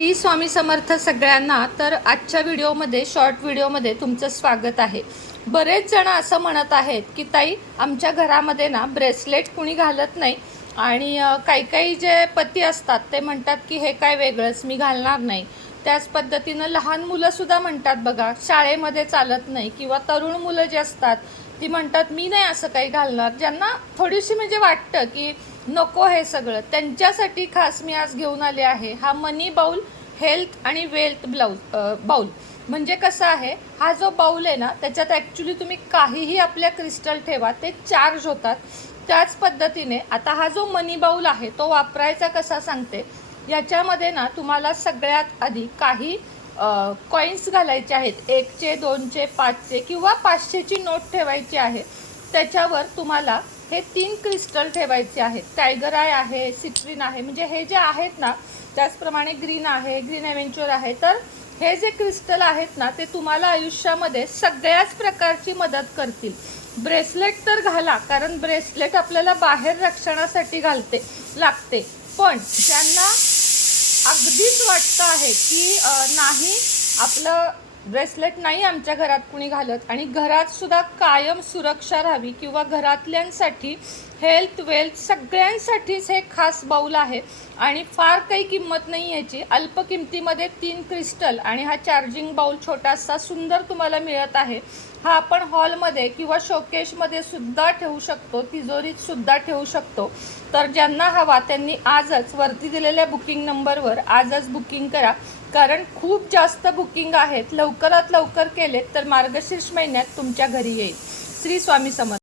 श्री स्वामी समर्थ सगळ्यांना। तर आजच्या व्हिडिओमध्ये शॉर्ट व्हिडिओमध्ये तुमचं स्वागत आहे। बरेच जण असं म्हणत आहेत की ताई आमच्या घरामध्ये ना ब्रेसलेट कुणी घालत नाही आणि काही जे पती असतात ते म्हणतात की हे काय वेगळंच मी घालणार नाही। त्याच पद्धतीनं लहान मुलं सुद्धा म्हणतात बघा, शाळेमध्ये चालत नाही किंवा तरुण मुलं जे असतात ती म्हणतात मी नाही असं काही घालणार। ज्यांना थोडीशी म्हणजे वाटतं की नको हे सगळं, त्यांच्यासाठी खास मी आज घेऊन आले आहे हा मनी बाउल हेल्थ आणि वेल्थ बाउल। म्हणजे कसं आहे, हा जो बाउल आहे ना त्याच्यात ॲक्च्युली तुम्ही काहीही आपल्या क्रिस्टल ठेवा ते चार्ज होतात। त्याच पद्धतीने आता हा जो मनी बाउल आहे तो वापरायचा कसा सांगते। याच्यामध्ये ना तुम्हाला सगळ्यात आधी काही कॉईन्स घालायचे आहेत, 1चे 2चे 5चे किंवा 500ची नोट ठेवायची आहे। त्याच्यावर तुम्हाला हे 3 क्रिस्टल ठेवायचे आहेत, टायगर आय आहे, सिट्रिन आहे, म्हणजे हे जे आहेत ना त्याचप्रमाणे ग्रीन आहे, ग्रीन ॲव्हेंचर आहे। तर हे जे क्रिस्टल आहेत ना ते तुम्हाला आयुष्यामध्ये सगळ्याच प्रकारची मदत करतील। ब्रेसलेट तर घाला, कारण ब्रेसलेट आपल्याला बाहेर रक्षणासाठी लागते, पण ज्यांना अगदीच वाटतं आहे की नाही आपलं ब्रेसलेट नाही आमच्या घरात कुणी घालत आणि घरात सुद्धा कायम सुरक्षा राहावी किंवा घरातल्यांसाठी हेल्थ वेल्थ सगळ्यांसाठीच हे खास बाउल आहे आणि फार काही किंमत नाही याची। अल्प किमतीमध्ये 3 क्रिस्टल आणि हा चार्जिंग बाउल छोटासा सुंदर तुम्हाला मिळत आहे। हा आपण हॉलमध्ये किंवा शोकेशमध्ये सुद्धा ठेवू शकतो, तिजोरीत सुद्धा ठेवू शकतो। तर ज्यांना हवा त्यांनी आजच वरती दिलेल्या बुकिंग नंबरवर आजच बुकिंग करा, कारण खूप जास्त बुकिंग आहेत। लवकरात लवकर केले तर मार्गशीर्ष महिन्यात तुमच्या घरी येईल। श्री स्वामी समर्थ।